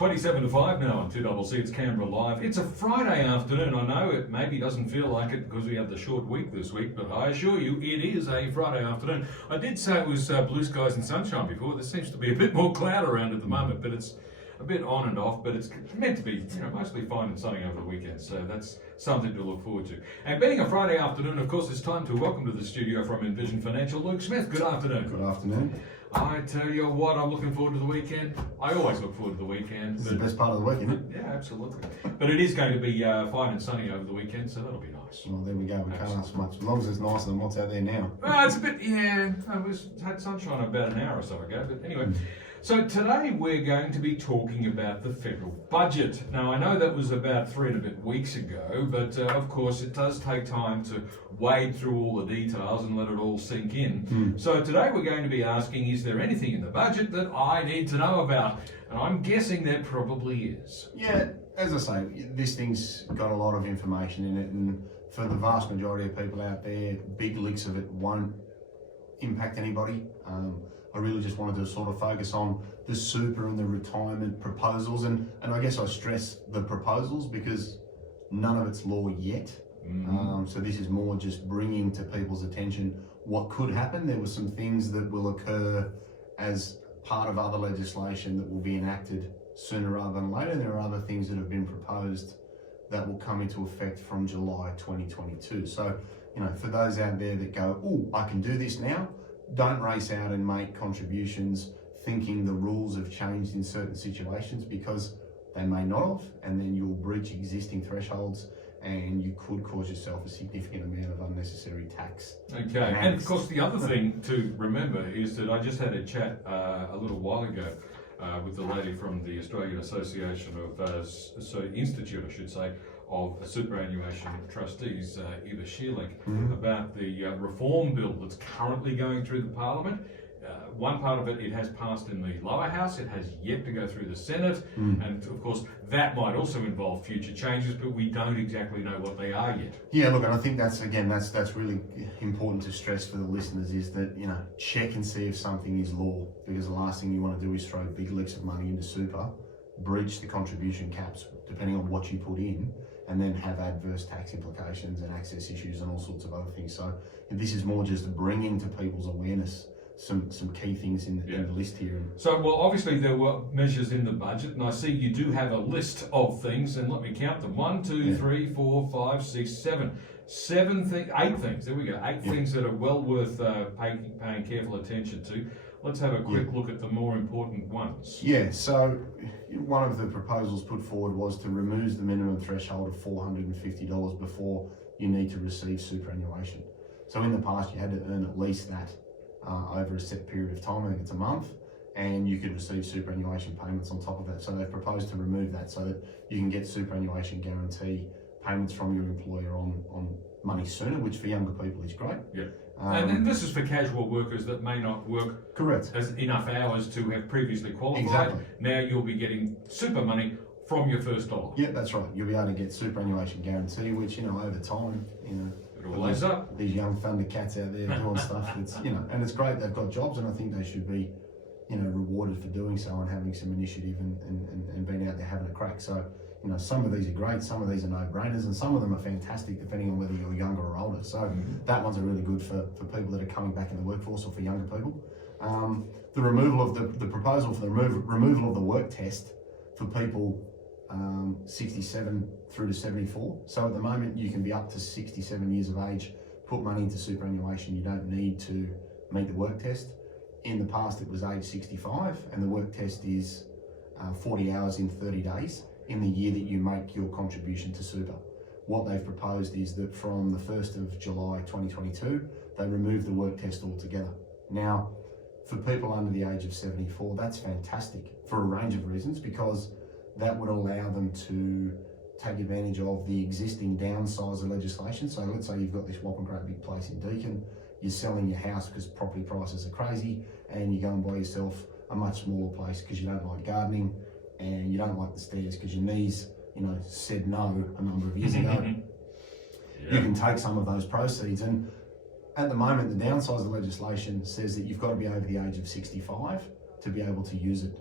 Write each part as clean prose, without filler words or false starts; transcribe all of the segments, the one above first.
27 to 5 now on 2CC. It's Canberra Live. It's a Friday afternoon. I know it maybe doesn't feel like it because we had the short week this week, but I assure you it is a Friday afternoon. I did say it was blue skies and sunshine before. There seems to be a bit more cloud around at the moment, but it's a bit on and off, but it's meant to be, mostly fine and sunny over the weekend, so that's something to look forward to. And being a Friday afternoon, of course, it's time to welcome to the studio from Envision Financial, Luke Smith. Good afternoon. Good afternoon. I tell you what, I'm looking forward to the weekend. I always look forward to the weekend. It's the best part of the week, isn't it? Yeah, absolutely. But it is going to be fine and sunny over the weekend, so that'll be nice. Well, there we go. We can't ask for much. As long as it's nicer than what's out there now. Well, it's a bit, had sunshine about an hour or so ago, but anyway. So today we're going to be talking about the federal budget. Now I know that was about 3 and a bit weeks ago, but of course it does take time to wade through all the details and let it all sink in. So today we're going to be asking, is there anything in the budget that I need to know about? And I'm guessing there probably is. Yeah, as I say, this thing's got a lot of information in it, and for the vast majority of people out there, big leaks of it won't impact anybody. I really just wanted to sort of focus on the super and the retirement proposals, and I guess I stress the proposals because none of it's law yet. So this is more just bringing to people's attention what could happen. There were some things that will occur as part of other legislation that will be enacted sooner rather than later. There are other things that have been proposed that will come into effect from July 2022. So, for those out there that go, oh, I can do this now, don't race out and make contributions thinking the rules have changed in certain situations, because they may not have, and then you'll breach existing thresholds and you could cause yourself a significant amount of unnecessary tax. Okay, and of course the other thing to remember is that I just had a chat a little while ago with the lady from the Australian Association of Institute, I should say, of Superannuation Trustees, Eva Sheerlick, about the reform bill that's currently going through the Parliament. One part of it has passed in the lower house, it has yet to go through the Senate, and of course that might also involve future changes, but we don't exactly know what they are yet. Yeah, look, and I think that's really important to stress for the listeners, is that, check and see if something is law, because the last thing you want to do is throw big leaks of money into super, breach the contribution caps depending on what you put in, and then have adverse tax implications and access issues and all sorts of other things. So this is more just bringing to people's awareness some key things in the list here. So, well, obviously there were measures in the budget, and I see you do have a list of things, and let me count them. 1, 2, 3, 4, 5, 6, 7. 8 things. There we go. 8 things that are well worth paying careful attention to. Let's have a quick look at the more important ones. Yeah, so one of the proposals put forward was to remove the minimum threshold of $450 before you need to receive superannuation. So in the past, you had to earn at least that over a set period of time. I think it's a month, and you could receive superannuation payments on top of that. So they've proposed to remove that so that you can get superannuation guarantee payments from your employer on money sooner, which for younger people is great. Yeah. And this is for casual workers that may not work as enough hours to have previously qualified. Exactly. Now you'll be getting super money from your first dollar. Yeah, that's right. You'll be able to get superannuation guarantee, which, over time, it all adds up. These young thunder cats out there doing stuff, it's, and it's great they've got jobs, and I think they should be, rewarded for doing so and having some initiative and being out there having a crack. So, some of these are great, some of these are no-brainers, and some of them are fantastic depending on whether you're younger or older. So that one's are really good for people that are coming back in the workforce, or for younger people. The removal of the proposal for the removal of the work test for people 67 through to 74. So at the moment you can be up to 67 years of age, put money into superannuation. You don't need to meet the work test. In the past it was age 65, and the work test is 40 hours in 30 days in the year that you make your contribution to super. What they've proposed is that from the 1st of July 2022, they remove the work test altogether. Now, for people under the age of 74, that's fantastic for a range of reasons, because that would allow them to take advantage of the existing downsizer legislation. So let's say you've got this whopping great big place in Deakin, you're selling your house because property prices are crazy, and you go and buy yourself a much smaller place because you don't like gardening and you don't like the stairs because your knees, said no a number of years ago. You can take some of those proceeds, and at the moment the downsizer legislation says that you've got to be over the age of 65 to be able to use it.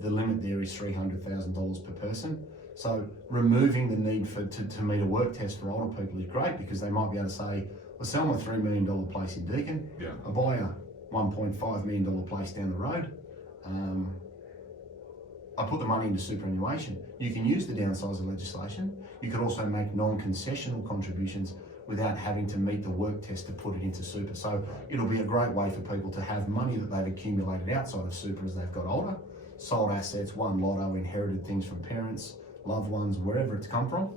the limit there is $300,000 per person. So removing the need to meet a work test for older people is great, because they might be able to say, I sell my $3 million place in Deakin, I buy a $1.5 million place down the road, I put the money into superannuation. You can use the downsizer legislation. You could also make non-concessional contributions without having to meet the work test to put it into super. So it'll be a great way for people to have money that they've accumulated outside of super as they've got older, sold assets, won lotto, inherited things from parents, loved ones, wherever it's come from.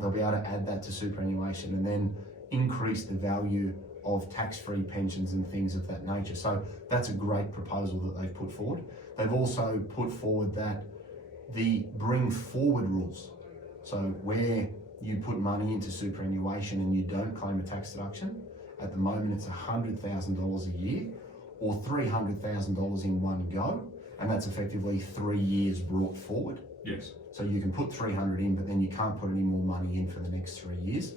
They'll be able to add that to superannuation and then increase the value of tax-free pensions and things of that nature. So that's a great proposal that they've put forward. They've also put forward that the bring forward rules, so where you put money into superannuation and you don't claim a tax deduction, at the moment it's $100,000 a year or $300,000 in one go, and that's effectively 3 years brought forward. Yes. So you can put 300 in, but then you can't put any more money in for the next 3 years.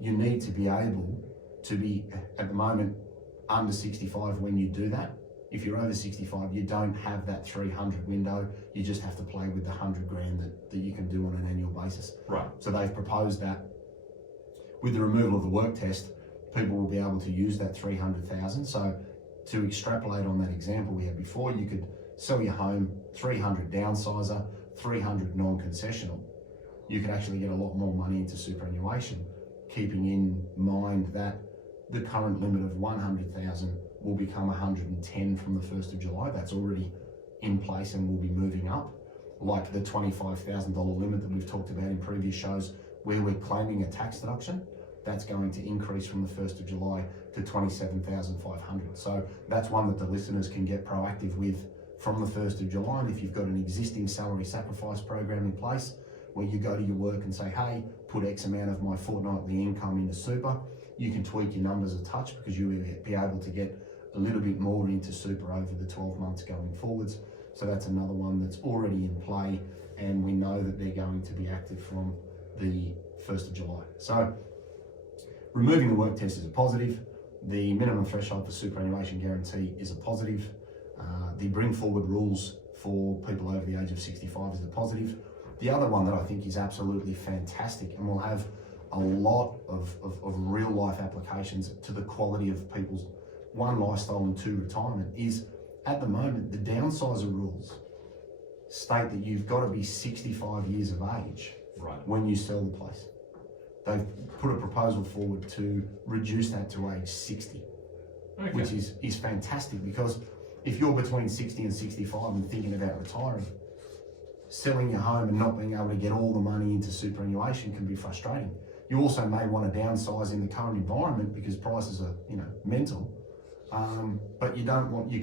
You need to be able to be, at the moment, under 65 when you do that. If you're over 65, you don't have that 300 window. You just have to play with the 100 grand that you can do on an annual basis. Right. So they've proposed that with the removal of the work test, people will be able to use that 300,000. So to extrapolate on that example we had before, you could sell your home, 300 downsizer, 300 non-concessional. You could actually get a lot more money into superannuation, keeping in mind that the current limit of 100,000 will become 110 from the 1st of July. That's already in place and will be moving up. Like the $25,000 limit that we've talked about in previous shows, where we're claiming a tax deduction, that's going to increase from the 1st of July to 27,500. So that's one that the listeners can get proactive with from the 1st of July. And if you've got an existing salary sacrifice program in place, where you go to your work and say, hey, put X amount of my fortnightly income into super, you can tweak your numbers a touch, because you'll be able to get a little bit more into super over the 12 months going forwards. So that's another one that's already in play, and we know that they're going to be active from the 1st of July. So removing the work test is a positive. The minimum threshold for superannuation guarantee is a positive. The bring forward rules for people over the age of 65 is a positive. The other one that I think is absolutely fantastic and will have a lot of real life applications to the quality of people's, one, lifestyle, and two, retirement, is at the moment the downsizer rules state that you've got to be 65 years of age when you sell the place. They've put a proposal forward to reduce that to age 60, which is fantastic, because if you're between 60 and 65 and thinking about retiring, selling your home and not being able to get all the money into superannuation can be frustrating. You also may want to downsize in the current environment because prices are, mental. But you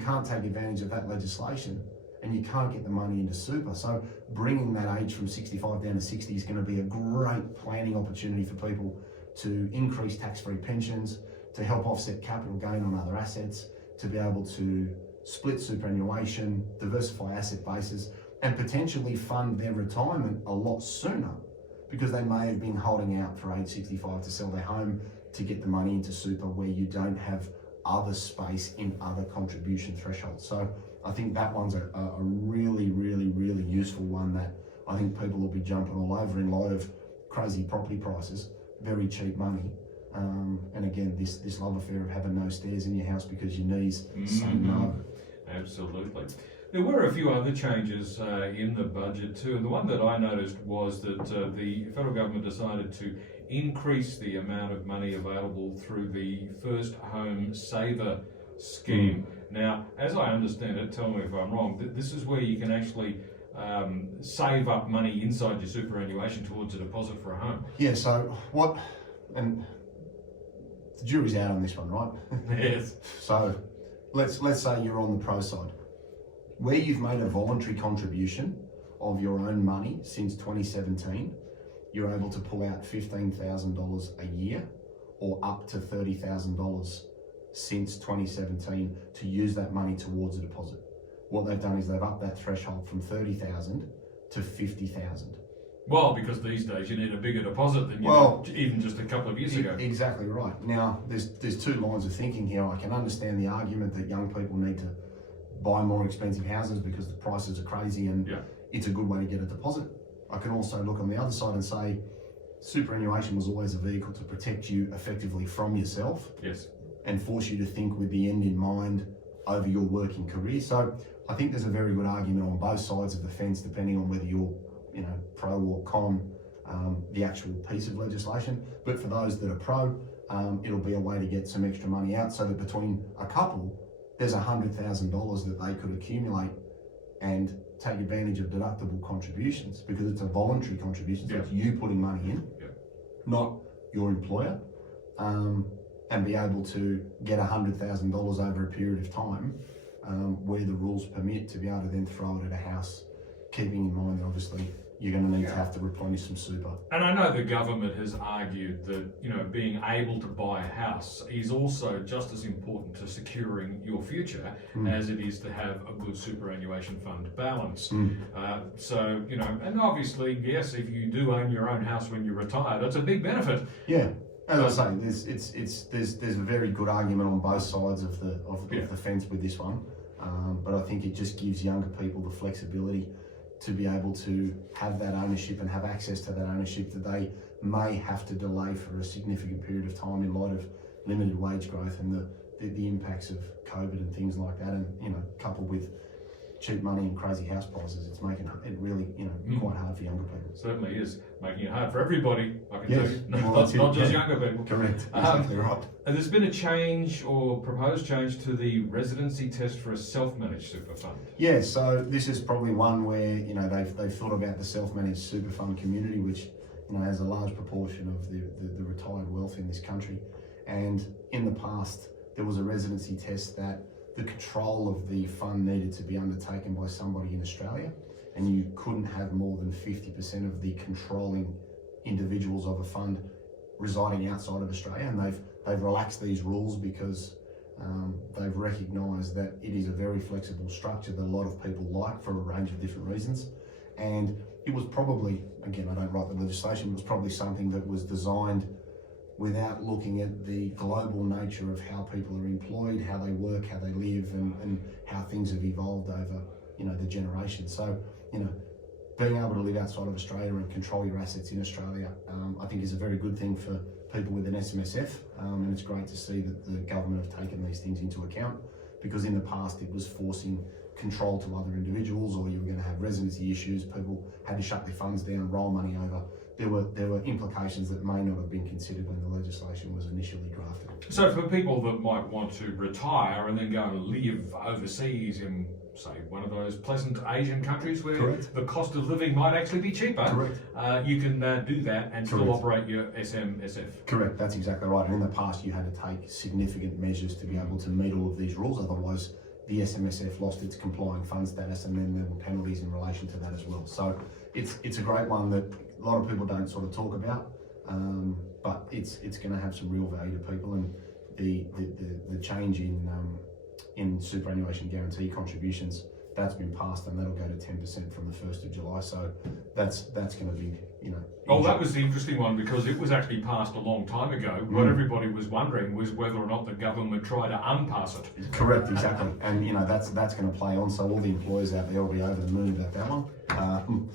can't take advantage of that legislation, and you can't get the money into super. So bringing that age from 65 down to 60 is going to be a great planning opportunity for people to increase tax-free pensions, to help offset capital gain on other assets, to be able to split superannuation, diversify asset bases, and potentially fund their retirement a lot sooner, because they may have been holding out for age 65 to sell their home to get the money into super, where you don't have other space in other contribution thresholds. So I think that one's a really, really, really useful one that I think people will be jumping all over in light of crazy property prices, very cheap money. And again, this love affair of having no stairs in your house because your knees say no. Absolutely. There were a few other changes in the budget too, and the one that I noticed was that the federal government decided to increase the amount of money available through the First Home Saver scheme. Now, as I understand it, tell me if I'm wrong, this is where you can actually save up money inside your superannuation towards a deposit for a home. Yeah, so and the jury's out on this one, right? Yes. So let's say you're on the pro side, where you've made a voluntary contribution of your own money since 2017, you're able to pull out $15,000 a year or up to $30,000 since 2017 to use that money towards a deposit. What they've done is they've upped that threshold from 30,000 to 50,000. Well, because these days you need a bigger deposit than you did even just a couple of years ago. Exactly right. Now, there's two lines of thinking here. I can understand the argument that young people need to buy more expensive houses because the prices are crazy and Yeah. it's a good way to get a deposit. I can also look on the other side and say superannuation was always a vehicle to protect you effectively from yourself Yes. and force you to think with the end in mind over your working career. So I think there's a very good argument on both sides of the fence, depending on whether you're, pro or con the actual piece of legislation. But for those that are pro, it'll be a way to get some extra money out, so that between a couple, there's $100,000 that they could accumulate and take advantage of deductible contributions, because it's a voluntary contribution, so Yeah. it's you putting money in, Yeah. not your employer, and be able to get $100,000 over a period of time, where the rules permit, to be able to then throw it at a house, keeping in mind that obviously you're going to need to have to replenish some super. And I know the government has argued that, being able to buy a house is also just as important to securing your future as it is to have a good superannuation fund balance. And obviously, yes, if you do own your own house when you retire, that's a big benefit. Yeah. As I say, there's a very good argument on both sides of the fence with this one, but I think it just gives younger people the flexibility to be able to have that ownership and have access to that ownership that they may have to delay for a significant period of time in light of limited wage growth and the impacts of COVID and things like that, and coupled with cheap money and crazy house prices, it's making it really quite hard for younger people. Certainly is making it hard for everybody, I can Yes. tell you, Well, not just yeah. younger people. Correct, exactly right. And there's been a change or proposed change to the residency test for a self-managed super fund. Yeah, so this is probably one where they've thought about the self-managed super fund community, which has a large proportion of the retired wealth in this country. And in the past, there was a residency test that the control of the fund needed to be undertaken by somebody in Australia, and you couldn't have more than 50% of the controlling individuals of a fund residing outside of Australia. And they've relaxed these rules because they've recognised that it is a very flexible structure that a lot of people like for a range of different reasons. And it was probably, again, I don't write the legislation, it was probably something that was designed without looking at the global nature of how people are employed, how they work, how they live, and how things have evolved over, the generations. So, being able to live outside of Australia and control your assets in Australia, I think is a very good thing for people with an SMSF, and it's great to see that the government have taken these things into account, because in the past it was forcing control to other individuals, or you were going to have residency issues, people had to shut their funds down, roll money over. There were implications that may not have been considered when the legislation was initially drafted. So for people that might want to retire and then go and live overseas in, say, one of those pleasant Asian countries where Correct. the cost of living might actually be cheaper, Correct. You can do that and still Correct. operate your SMSF. Correct, that's exactly right. And in the past, you had to take significant measures to be able to meet all of these rules. Otherwise, the SMSF lost its complying fund status, and then there were penalties in relation to that as well. So it's a great one that a lot of people don't sort of talk about, but it's going to have some real value to people. And the change in superannuation guarantee contributions, that's been passed, and that'll go to 10% from the 1st of July. So that's going to be, Well, that was the interesting one, because it was actually passed a long time ago. What everybody was wondering was whether or not the government tried to unpass it. Correct, exactly. And that's going to play on. So all the employers out there will be over the moon about that one.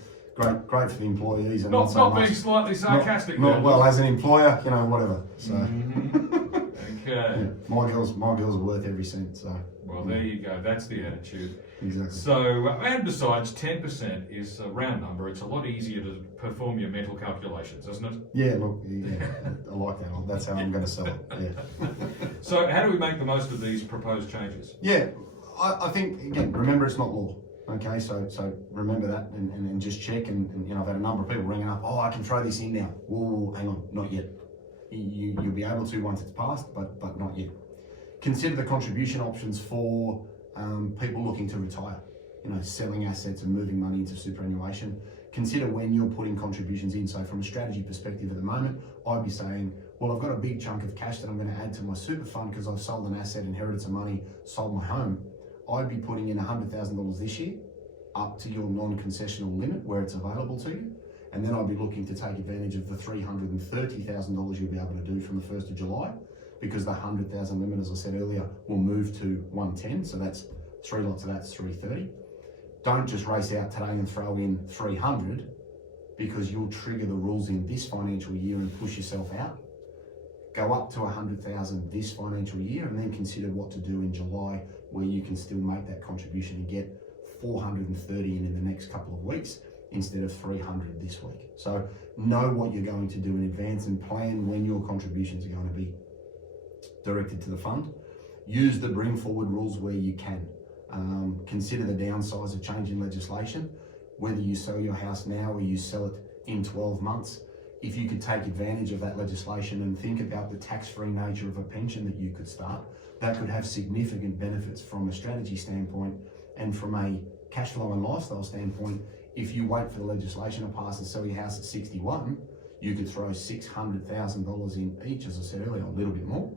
Great for the employees, and Not, so not much. being slightly sarcastic. Not there. well, as an employer, whatever. So Okay. yeah, my girls are worth every cent. So Well, there you go. That's the attitude. exactly. So, and besides, 10% is a round number. It's a lot easier to perform your mental calculations, isn't it? Yeah, look, I like that. That's how I'm going to sell it. Yeah. So, how do we make the most of these proposed changes? Yeah, I think, again, remember it's not law. Okay, so remember that and just check. And I've had a number of people ringing up, I can throw this in now. Whoa, hang on, not yet. You'll be able to once it's passed, but not yet. Consider the contribution options for people looking to retire, selling assets and moving money into superannuation. Consider when you're putting contributions in. So from a strategy perspective at the moment, I'd be saying, well, I've got a big chunk of cash that I'm going to add to my super fund because I've sold an asset, inherited some money, sold my home. I'd be putting in $100,000 this year up to your non-concessional limit where it's available to you. And then I'd be looking to take advantage of the $330,000 you'll be able to do from the 1st of July, because the 100,000 limit, as I said earlier, will move to 110. So that's 3 lots of that's 330. Don't just race out today and throw in 300, because you'll trigger the rules in this financial year and push yourself out. Go up to 100,000 this financial year, and then consider what to do in July, where you can still make that contribution and get 430 in the next couple of weeks instead of 300 this week. So know what you're going to do in advance and plan when your contributions are going to be directed to the fund. Use the bring forward rules where you can. Consider the downsides of changing legislation, whether you sell your house now or you sell it in 12 months. If you could take advantage of that legislation and think about the tax-free nature of a pension that you could start, that could have significant benefits from a strategy standpoint and from a cash flow and lifestyle standpoint. If you wait for the legislation to pass and sell your house at 61, you could throw $600,000 in each, as I said earlier, a little bit more.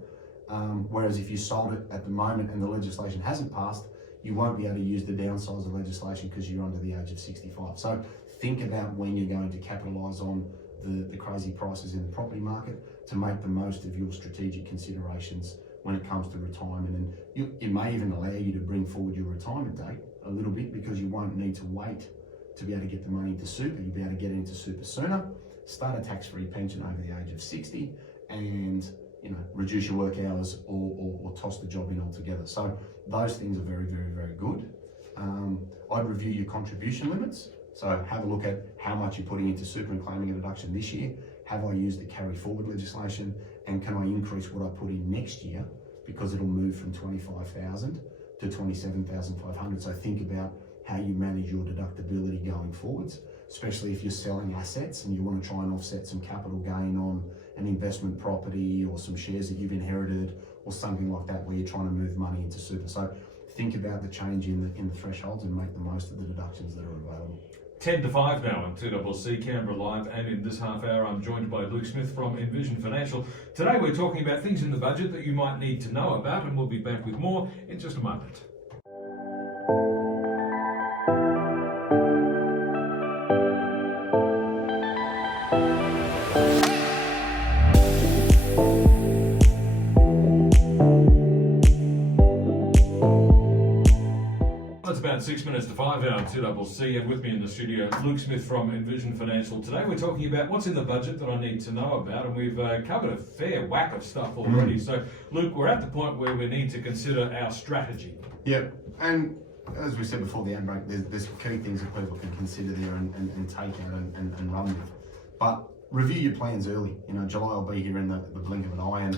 Whereas if you sold it at the moment and the legislation hasn't passed, you won't be able to use the downsides of legislation because you're under the age of 65. So think about when you're going to capitalise on the crazy prices in the property market to make the most of your strategic considerations when it comes to retirement. And it may even allow you to bring forward your retirement date a little bit, because you won't need to wait to be able to get the money into super. You'll be able to get into super sooner, start a tax-free pension over the age of 60, and reduce your work hours or toss the job in altogether. So those things are very, very, very good. I'd review your contribution limits. So have a look at how much you're putting into super and claiming a deduction this year. Have I used the carry forward legislation, and can I increase what I put in next year, because it'll move from 25,000 to 27,500. So think about how you manage your deductibility going forwards, especially if you're selling assets and you want to try and offset some capital gain on an investment property or some shares that you've inherited or something like that, where you're trying to move money into super. So think about the change in the thresholds and make the most of the deductions that are available. 10 to 5 now on 2CC Canberra Live, and in this half hour I'm joined by Luke Smith from Envision Financial. Today we're talking about things in the budget that you might need to know about, and we'll be back with more in just a moment. It's about 6 minutes to 5 now on 2CC, and with me in the studio, Luke Smith from Envision Financial. Today we're talking about what's in the budget that I need to know about, and we've covered a fair whack of stuff already. So, Luke, we're at the point where we need to consider our strategy. Yep, and as we said before the ad break, there's key things that people can consider there and take out and run with. But review your plans early. July will be here in the blink of an eye, and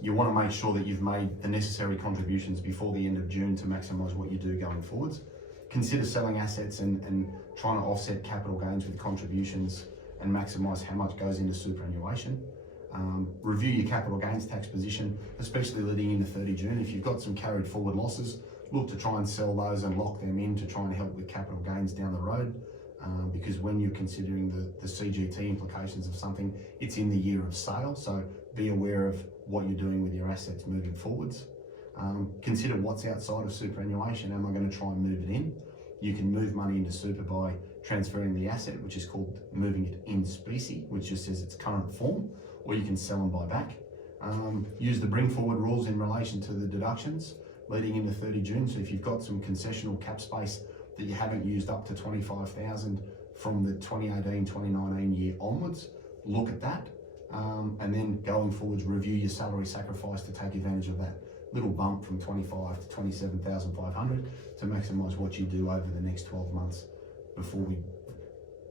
you want to make sure that you've made the necessary contributions before the end of June to maximise what you do going forwards. Consider selling assets and trying to offset capital gains with contributions and maximise how much goes into superannuation. Review your capital gains tax position, especially leading into 30 June. If you've got some carried forward losses, look to try and sell those and lock them in to try and help with capital gains down the road. Because when you're considering the CGT implications of something, it's in the year of sale, so be aware of what you're doing with your assets moving forwards. Consider what's outside of superannuation. Am I going to try and move it in? You can move money into super by transferring the asset, which is called moving it in specie, which just says its current form, or you can sell and buy back. Use the bring forward rules in relation to the deductions leading into 30 June. So if you've got some concessional cap space that you haven't used up to 25,000 from the 2018-2019 year onwards, look at that. And then going forwards, review your salary sacrifice to take advantage of that little bump from 25 to 27,500 to maximise what you do over the next 12 months before we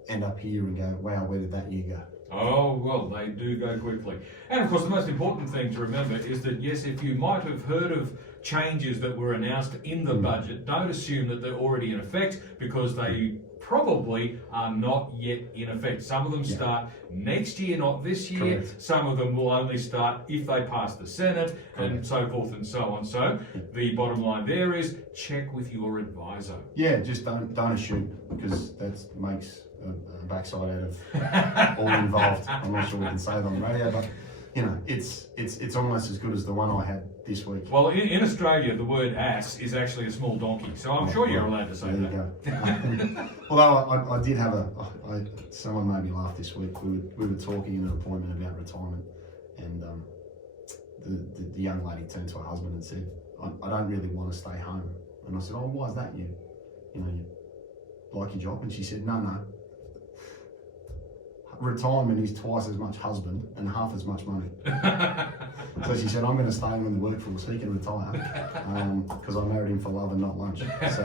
end up here and go, wow, where did that year go? Oh, well, they do go quickly. And of course, the most important thing to remember is that, yes, if you might have heard of changes that were announced in the budget, don't assume that they're already in effect, because they probably are not yet in effect. Some of them start next year, not this year. Correct. Some of them will only start if they pass the Senate, and so forth and so on. So the bottom line there is check with your advisor. Yeah, just don't assume, because that makes a backside out of all involved. I'm not sure we can say it on the radio, but it's almost as good as the one I had this week. Well, in Australia, the word ass is actually a small donkey, so I'm sure you're allowed to say that. There you go. Although I did have someone made me laugh this week. We were talking in an appointment about retirement, and the young lady turned to her husband and said, I don't really want to stay home And I said, oh, why is that? You like your job? And she said, no. Retirement is twice as much husband and half as much money. So she said, I'm going to stay on in the workforce, he can retire, because I married him for love and not lunch. So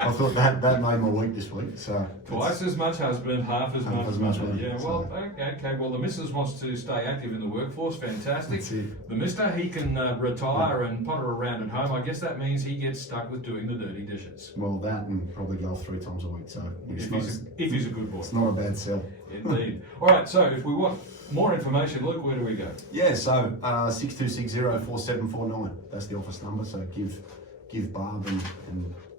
I thought that made my week this week. So twice as much husband, half as much money. Yeah, well, so. okay. Well, the missus wants to stay active in the workforce. Fantastic. That's it. The mister, he can retire and potter around at home. I guess that means he gets stuck with doing the dirty dishes. Well, that and probably golf 3 times a week. So If he's a good boy. It's not a bad sell. Indeed. All right, so if we want more information, Luke, where do we go? Yeah, so 62604749. That's the office number. So give Barb and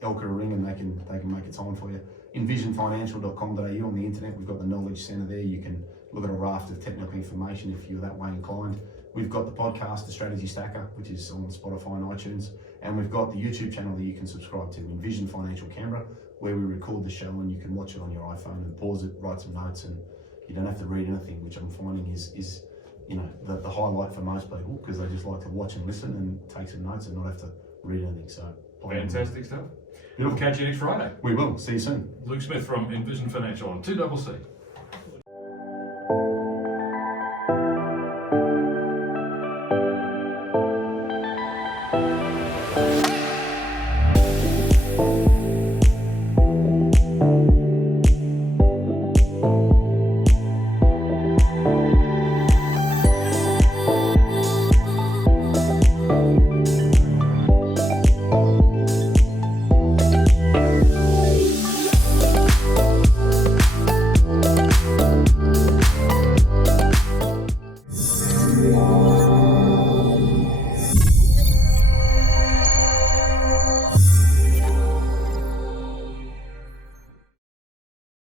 Elka a ring, and they can make a time for you. Envisionfinancial.com.au on the internet. We've got the knowledge centre there. You can look at a raft of technical information if you're that way inclined. We've got the podcast, The Strategy Stacker, which is on Spotify and iTunes, and we've got the YouTube channel that you can subscribe to, Envision Financial Canberra, where we record the show and you can watch it on your iPhone and pause it, write some notes, and you don't have to read anything, which I'm finding is the highlight for most people, because they just like to watch and listen and take some notes and not have to read anything. So Fantastic stuff. Beautiful. We'll catch you next Friday. We will. See you soon. Luke Smith from Envision Financial on 2CC.